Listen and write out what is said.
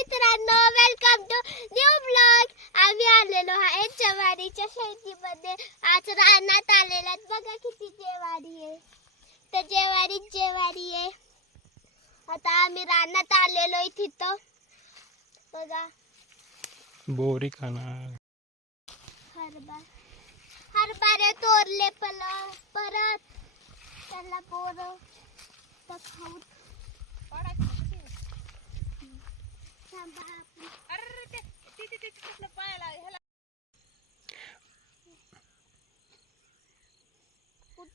मित्रांनो welcome to new blog आम्ही आलेलो आहे जवारीच्या शेतीमध्ये आज रानात आलेलो बघा किती जेवारी आहे. तर जेवारीच जेवारी आहे. आता आम्ही रानात आलेलो तिथं. बघा. बोरी खाणार. हरभर. हरभरे तोरले पल परत. त्याला बोर. तर खाऊ